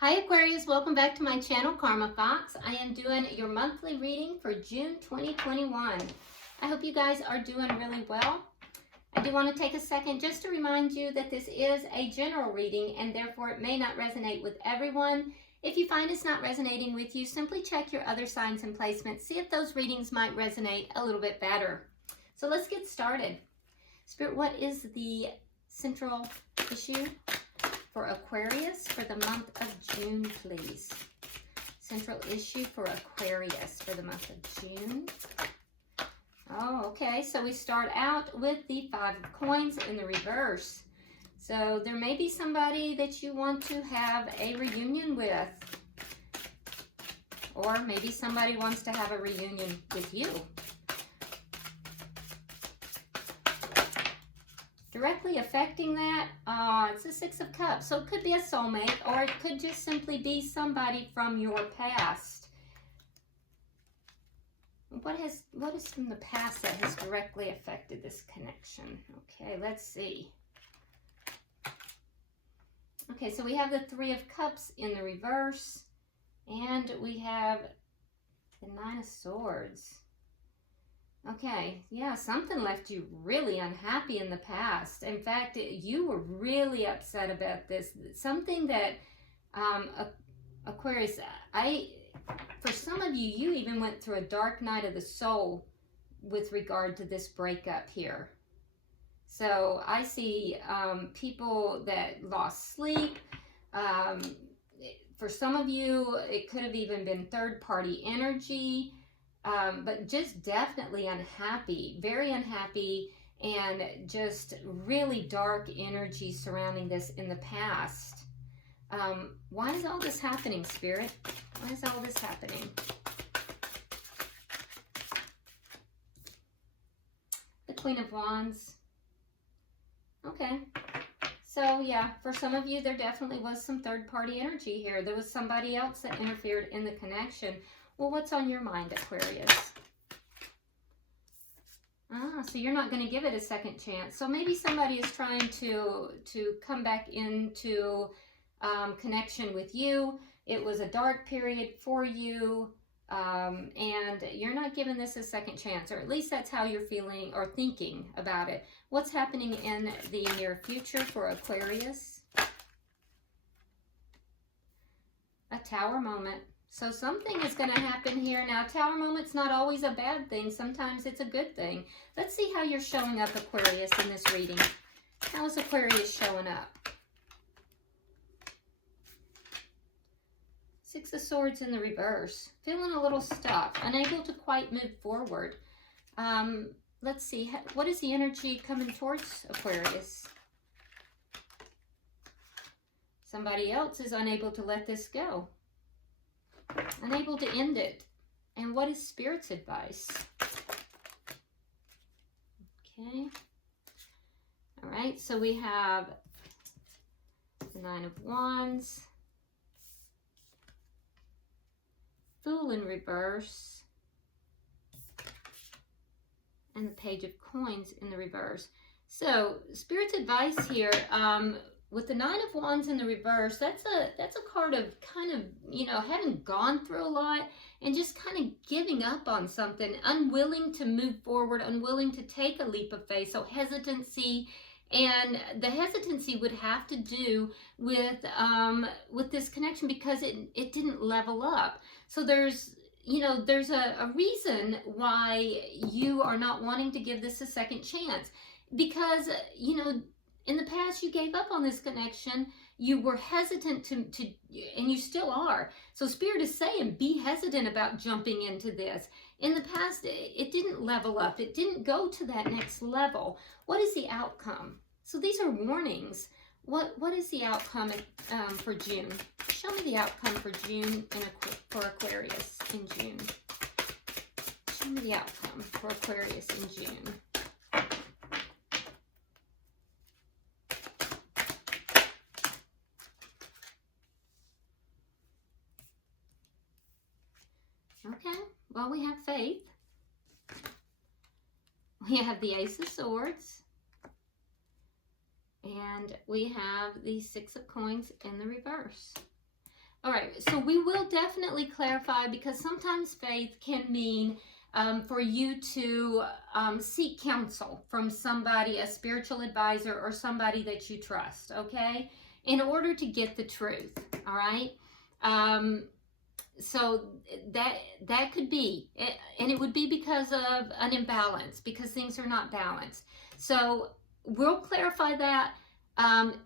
Hi Aquarius, welcome back to my channel, Karma Fox. I am doing your monthly reading for June 2021. I hope you guys are doing really well. I do want to take a second just to remind you that this is a general reading and therefore it may not resonate with everyone. If you find it's not resonating with you, simply check your other signs and placements. See if those readings might resonate a little bit better. So let's get started. Spirit, what is the central issue for Aquarius for the month of June, please? Central issue for Aquarius for the month of June. Oh, okay. So we start out with the Five of Coins in the reverse. So there may be somebody that you want to have a reunion with. Or maybe somebody wants to have a reunion with you. Directly affecting that, it's a Six of Cups. So it could be a soulmate, or it could just simply be somebody from your past. What is from the past that has directly affected this connection? Okay, let's see. Okay, so we have the Three of Cups in the reverse, and we have the Nine of Swords. Okay, yeah, something left you really unhappy in the past. In fact, you were really upset about this. Something that, Aquarius, for some of you, you even went through a dark night of the soul with regard to this breakup here. So I see people that lost sleep. For some of you, it could have even been third-party energy. But just definitely unhappy, very unhappy, and just really dark energy surrounding this in the past. Why is all this happening, Spirit? Why is all this happening? The Queen of Wands. Okay. So yeah, for some of you, there definitely was some third-party energy here. There was somebody else that interfered in the connection. Well, what's on your mind, Aquarius? So you're not going to give it a second chance. So maybe somebody is trying to come back into connection with you. It was a dark period for you, and you're not giving this a second chance, or at least that's how you're feeling or thinking about it. What's happening in the near future for Aquarius? A Tower moment. So something is going to happen here. Now, Tower moment's not always a bad thing. Sometimes it's a good thing. Let's see how you're showing up, Aquarius, in this reading. How is Aquarius showing up? Six of Swords in the reverse. Feeling a little stuck. Unable to quite move forward. Let's see. What is the energy coming towards Aquarius? Somebody else is unable to let this go. Unable to end it. And what is Spirit's advice? Okay. All right, so we have the Nine of Wands, Fool in reverse, and the Page of Coins in the reverse. So Spirit's advice here, with the Nine of Wands in the reverse, that's a card of kind of, you know, having gone through a lot and just kind of giving up on something, unwilling to move forward, unwilling to take a leap of faith. So hesitancy, and the hesitancy would have to do with this connection because it didn't level up. So there's, you know, there's a reason why you are not wanting to give this a second chance, because, you know, in the past, you gave up on this connection. You were hesitant to, and you still are. So Spirit is saying, be hesitant about jumping into this. In the past, it didn't level up. It didn't go to that next level. What is the outcome? So these are warnings. What is the outcome for June? Show me the outcome for June for Aquarius in June. Show me the outcome for Aquarius in June. Okay, well, we have faith. We have the Ace of Swords. And we have the Six of Coins in the reverse. All right, so we will definitely clarify, because sometimes faith can mean for you to seek counsel from somebody, a spiritual advisor or somebody that you trust, okay, in order to get the truth, all right? So that could be, and it would be because of an imbalance, because things are not balanced. So we'll clarify that.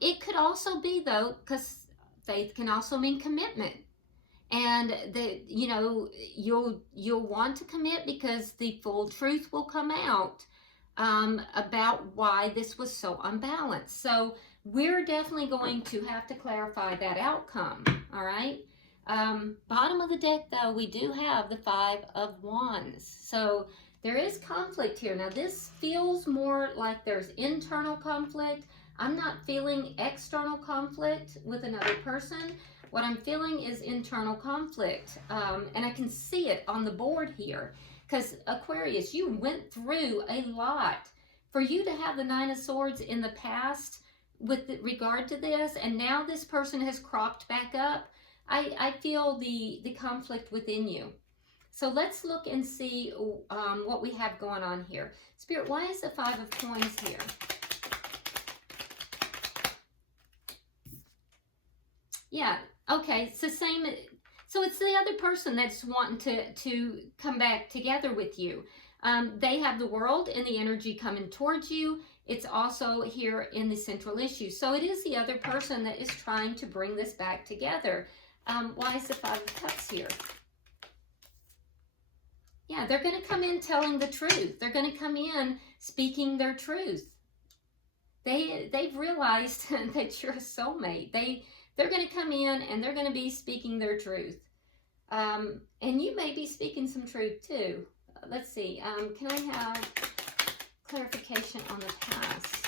It could also be, though, because faith can also mean commitment, and that, you know, you'll want to commit because the full truth will come out about why this was so unbalanced. So we're definitely going to have to clarify that outcome. All right. Bottom of the deck, though, we do have the 5 of Wands. So there is conflict here. Now, this feels more like there's internal conflict. I'm not feeling external conflict with another person. What I'm feeling is internal conflict. And I can see it on the board here. Because, Aquarius, you went through a lot. For you to have the 9 of Swords in the past with regard to this, and now this person has cropped back up, I feel the conflict within you. So let's look and see what we have going on here. Spirit, why is the 5 of Coins here? Yeah, okay, it's the same. So it's the other person that's wanting to come back together with you. They have the World and the energy coming towards you. It's also here in the central issue. So it is the other person that is trying to bring this back together. Why is the 5 of Cups here? Yeah, they're going to come in telling the truth. They're going to come in speaking their truth. They've realized that you're a soulmate. They're going to come in and they're going to be speaking their truth. And you may be speaking some truth too. Let's see. Can I have clarification on the past?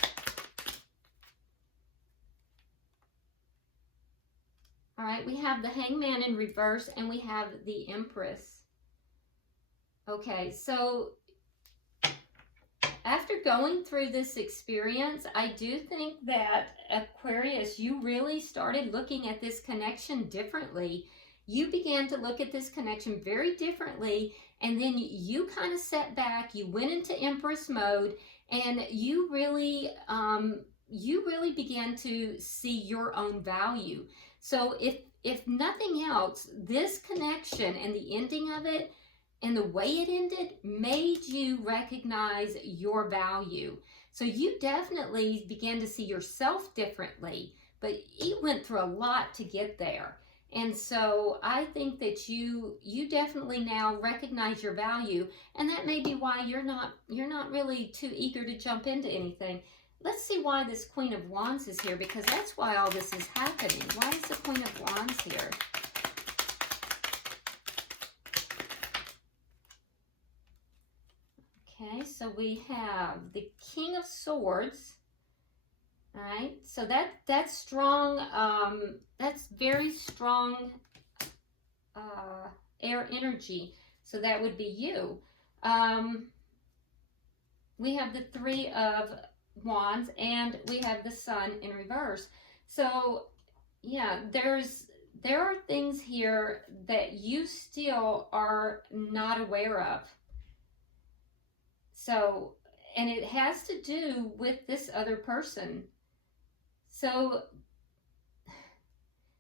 All right, we have the Hangman in reverse and we have the Empress. Okay, so after going through this experience, I do think that, Aquarius, you really started looking at this connection differently. You began to look at this connection very differently, and then you kind of set back, you went into Empress mode, and you really began to see your own value. So if nothing else, this connection and the ending of it and the way it ended made you recognize your value. So you definitely began to see yourself differently, but you went through a lot to get there. And so I think that you definitely now recognize your value, and that may be why you're not really too eager to jump into anything. Let's see why this Queen of Wands is here, because that's why all this is happening. Why is the Queen of Wands here? Okay, so we have the King of Swords. All right, so that's strong. That's very strong air energy. So that would be you. We have the 3 of Wands and we have the Sun in reverse. So yeah, there are things here that you still are not aware of. So, and it has to do with this other person. So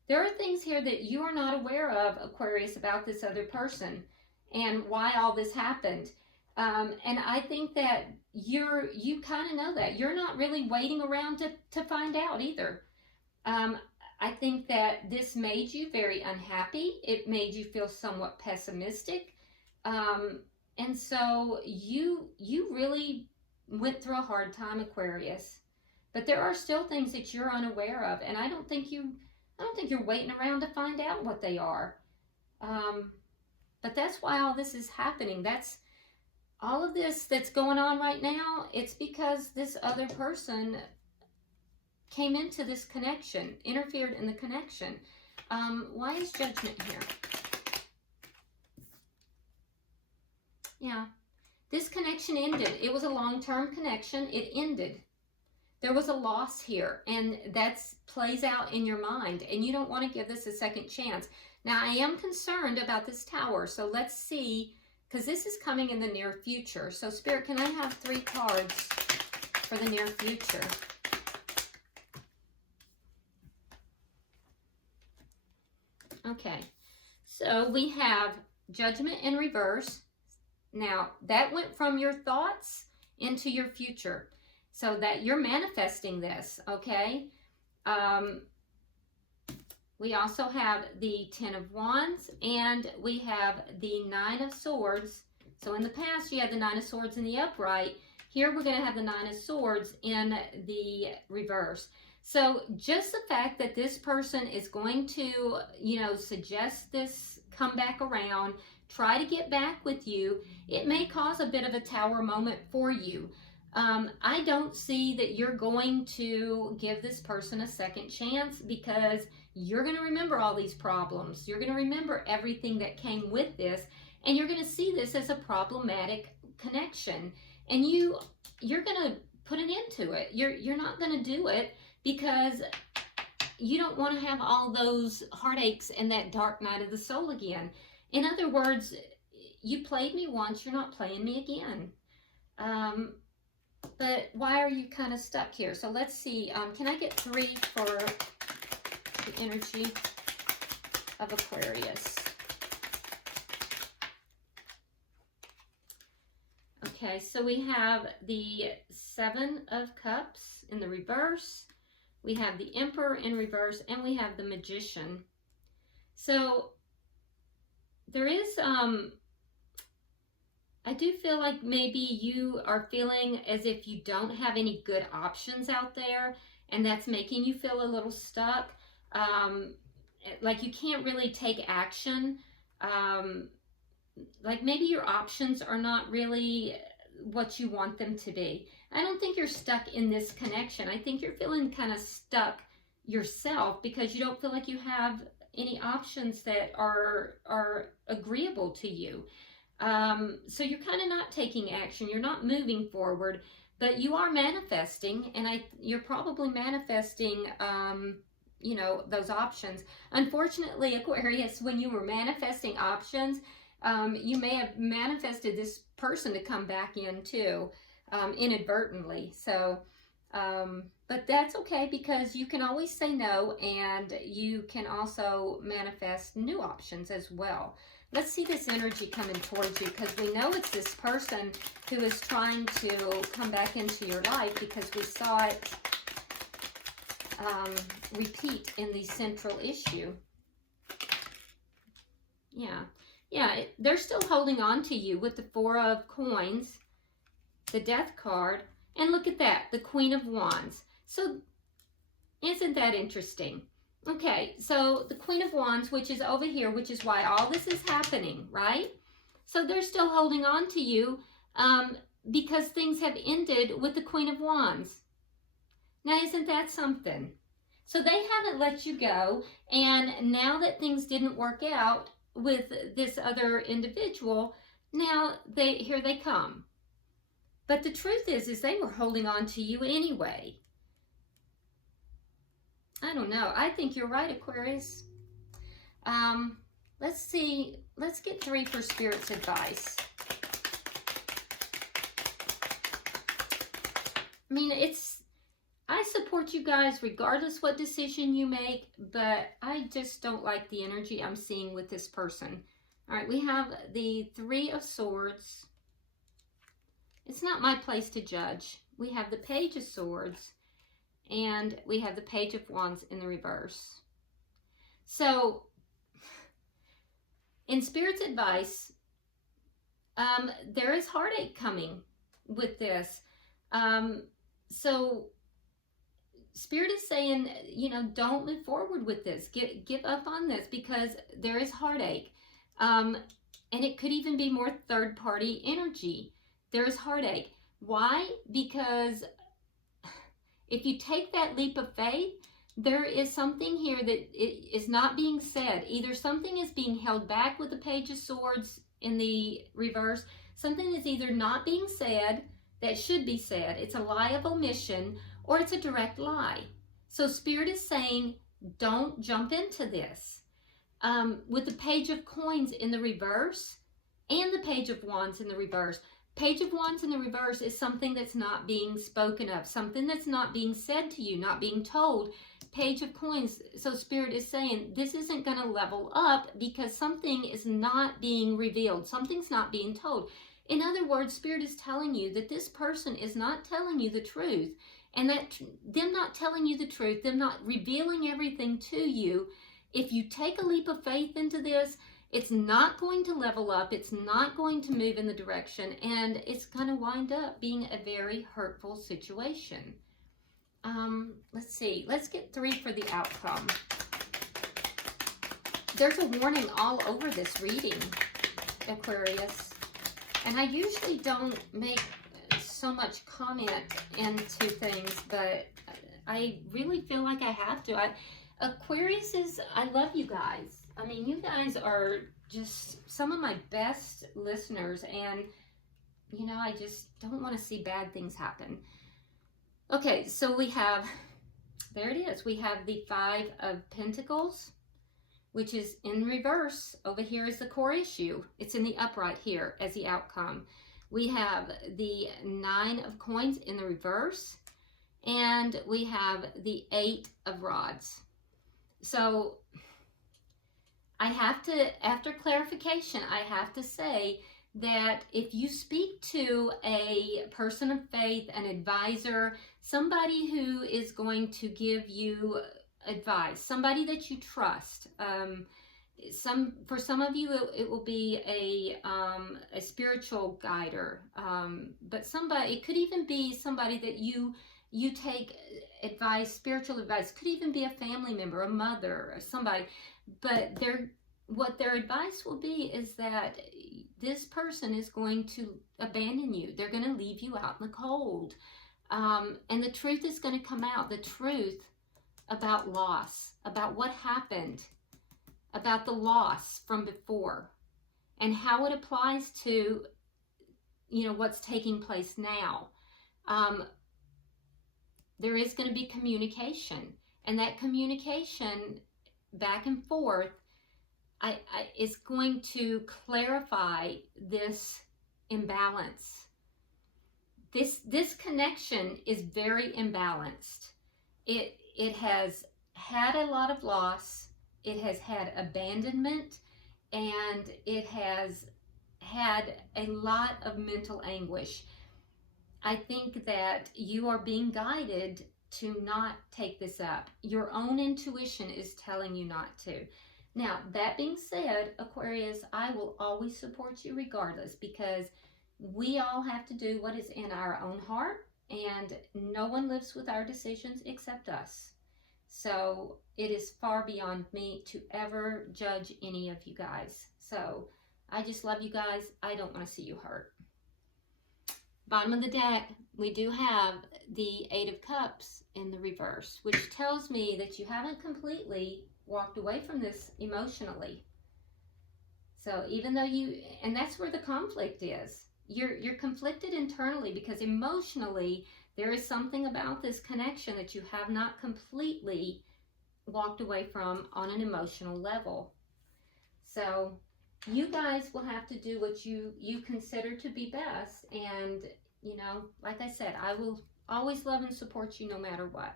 there are things here that you are not aware of, Aquarius, about this other person and why all this happened. And I think that you kind of know that. You're not really waiting around to find out either. I think that this made you very unhappy. It made you feel somewhat pessimistic. And so you really went through a hard time, Aquarius. But there are still things that you're unaware of, and I don't think you're waiting around to find out what they are. But that's why all this is happening. That's all of this that's going on right now. It's because this other person came into this connection, interfered in the connection. Why is Judgment here? Yeah, this connection ended. It was a long-term connection. It ended. there was a loss here, and that plays out in your mind, and you don't want to give this a second chance. Now, I am concerned about this Tower, so let's see, because this is coming in the near future. So, Spirit, can I have 3 cards for the near future? Okay, so we have Judgment in reverse. Now, that went from your thoughts into your future, so that you're manifesting this, okay? We also have the 10 of Wands, and we have the 9 of Swords. So in the past, you had the 9 of Swords in the upright. Here, we're going to have the 9 of Swords in the reverse. So just the fact that this person is going to, you know, suggest this come back around, try to get back with you, it may cause a bit of a Tower moment for you. I don't see that you're going to give this person a second chance, because you're going to remember all these problems. You're going to remember everything that came with this, and you're going to see this as a problematic connection. And you're going to put an end to it. You're not going to do it, because you don't want to have all those heartaches and that dark night of the soul again. In other words, you played me once, you're not playing me again. But why are you kind of stuck here? So let's see. Can I get 3 for the energy of Aquarius? Okay, so we have the 7 of Cups in the reverse. We have the Emperor in reverse, and we have the Magician. So there is, I do feel like maybe you are feeling as if you don't have any good options out there, and that's making you feel a little stuck. Like you can't really take action. Like maybe your options are not really what you want them to be. I don't think you're stuck in this connection. I think you're feeling kind of stuck yourself, because you don't feel like you have any options that are agreeable to you. So you're kind of not taking action. You're not moving forward, but you are manifesting, and you're probably manifesting, you know, those options. Unfortunately, Aquarius, when you were manifesting options, you may have manifested this person to come back in too, inadvertently. So, but that's okay, because you can always say no, and you can also manifest new options as well. Let's see this energy coming towards you, because we know it's this person who is trying to come back into your life, because we saw it repeat in the central issue. Yeah, they're still holding on to you with the 4 of Coins, the Death card, and look at that, the Queen of Wands. So isn't that interesting? Okay, so the Queen of Wands, which is over here, which is why all this is happening, right? So they're still holding on to you because things have ended with the Queen of Wands. Now, isn't that something? So they haven't let you go, and now that things didn't work out with this other individual, now here they come. But the truth is they were holding on to you anyway. I don't know. I think you're right, Aquarius. Let's see. Let's get 3 for Spirit's advice. I mean, I support you guys regardless what decision you make, but I just don't like the energy I'm seeing with this person. All right, we have the 3 of Swords. It's not my place to judge. We have the Page of Swords, and we have the Page of Wands in the reverse. So, in Spirit's advice, there is heartache coming with this. So, Spirit is saying, you know, don't move forward with this. Give up on this, because there is heartache. And it could even be more third-party energy. There is heartache. Why? Because if you take that leap of faith, there is something here that is not being said. Either something is being held back with the Page of Swords in the reverse. Something is either not being said that should be said. It's a lie of omission, or it's a direct lie. So Spirit is saying, don't jump into this. With the Page of Coins in the reverse and the Page of Wands in the reverse. Page of Wands in the reverse is something that's not being spoken of, something that's not being said to you, not being told. Page of Coins, so Spirit is saying this isn't going to level up because something is not being revealed, something's not being told. In other words, Spirit is telling you that this person is not telling you the truth, and that them not telling you the truth, them not revealing everything to you, if you take a leap of faith into this, it's not going to level up, it's not going to move in the direction, and it's going to wind up being a very hurtful situation. Let's see, let's get 3 for the outcome. There's a warning all over this reading, Aquarius, and I usually don't make so much comment into things, but I really feel like I have to. Aquarius I love you guys. I mean, you guys are just some of my best listeners, and, you know, I just don't want to see bad things happen. Okay, so we have, there it is, we have the 5 of Pentacles, which is in reverse. Over here is the core issue. It's in the upright here as the outcome. We have the 9 of Coins in the reverse, and we have the 8 of Rods. So I have to, after clarification, I have to say that if you speak to a person of faith, an advisor, somebody who is going to give you advice, somebody that you trust, for some of you it will be a spiritual guider, but somebody, it could even be somebody that you take advice, spiritual advice, could even be a family member, a mother, or somebody, but what their advice will be is that this person is going to abandon you. They're going to leave you out in the cold. And the truth is going to come out, the truth about loss, about what happened, about the loss from before, and how it applies to, you know, what's taking place now. There is going to be communication, and that communication back and forth is going to clarify this imbalance. This connection is very imbalanced. It has had a lot of loss, it has had abandonment, and it has had a lot of mental anguish. I think that you are being guided to not take this up. Your own intuition is telling you not to. Now, that being said, Aquarius, I will always support you regardless, because we all have to do what is in our own heart, and no one lives with our decisions except us. So it is far beyond me to ever judge any of you guys. So I just love you guys. I don't want to see you hurt. Bottom of the deck, we do have the 8 of Cups in the reverse, which tells me that you haven't completely walked away from this emotionally. So even though and that's where the conflict is. You're conflicted internally because emotionally there is something about this connection that you have not completely walked away from on an emotional level. So you guys will have to do what you consider to be best. And, you know, like I said, I will always love and support you no matter what.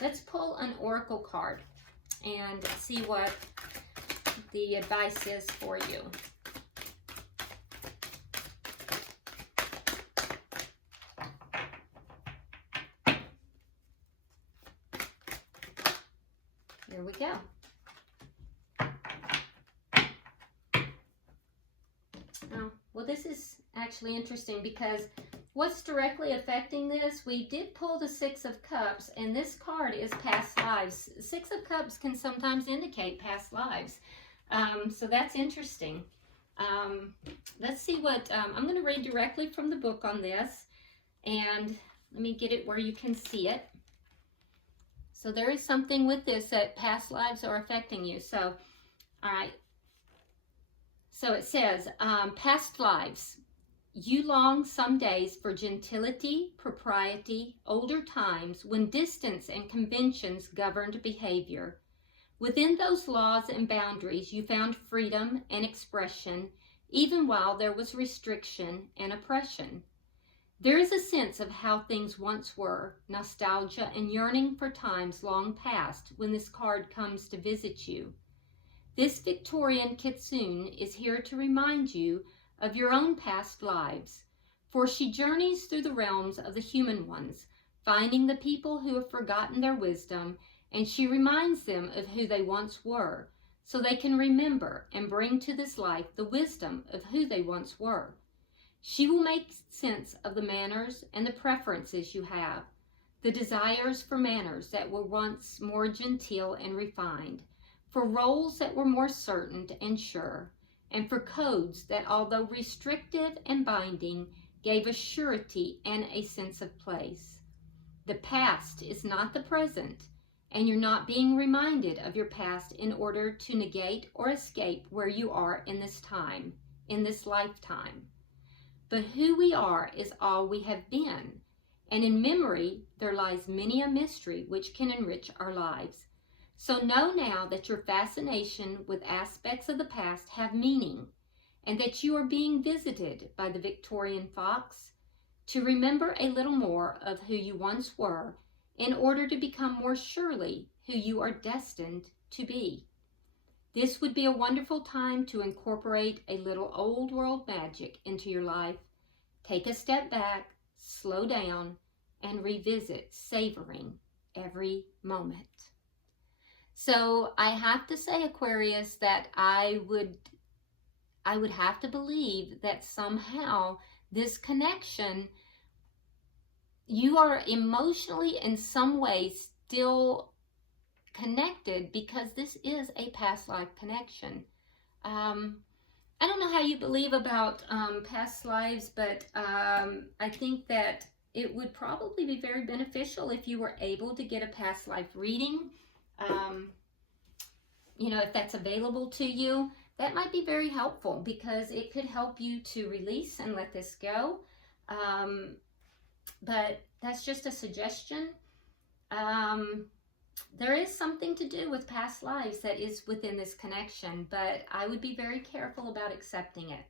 Let's pull an oracle card and see what the advice is for you. Here we go. Well, this is actually interesting because what's directly affecting this, we did pull the 6 of Cups, and this card is past lives. 6 of Cups can sometimes indicate past lives. So that's interesting. Let's see what, I'm going to read directly from the book on this, and let me get it where you can see it. So there is something with this that past lives are affecting you. So, all right. So it says, past lives. You long some days for gentility, propriety, older times when distance and conventions governed behavior. Within those laws and boundaries you found freedom and expression, even while there was restriction and oppression. There is a sense of how things once were, nostalgia and yearning for times long past when this card comes to visit you. This Victorian kitsune is here to remind you of your own past lives, for she journeys through the realms of the human ones, finding the people who have forgotten their wisdom, and she reminds them of who they once were, so they can remember and bring to this life the wisdom of who they once were. She will make sense of the manners and the preferences you have, the desires for manners that were once more genteel and refined, for roles that were more certain and sure, and for codes that, although restrictive and binding, gave a surety and a sense of place. The past is not the present, and you're not being reminded of your past in order to negate or escape where you are in this time, in this lifetime. But who we are is all we have been, and in memory there lies many a mystery which can enrich our lives. So know now that your fascination with aspects of the past have meaning, and that you are being visited by the Victorian fox to remember a little more of who you once were in order to become more surely who you are destined to be. This would be a wonderful time to incorporate a little old world magic into your life. Take a step back, slow down, and revisit, savoring every moment. So I have to say, Aquarius, that I would have to believe that somehow this connection, you are emotionally in some way still connected, because this is a past life connection. I don't know how you believe about past lives, but I think that it would probably be very beneficial if you were able to get a past life reading. If that's available to you, that might be very helpful, because it could help you to release and let this go. But that's just a suggestion. There is something to do with past lives that is within this connection, but I would be very careful about accepting it.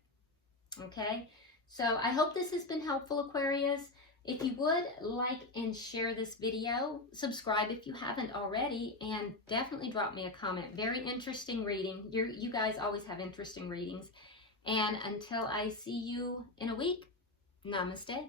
Okay? So I hope this has been helpful, Aquarius. If you would, like and share this video, subscribe if you haven't already, and definitely drop me a comment. Very interesting reading. You guys always have interesting readings. And until I see you in a week, namaste.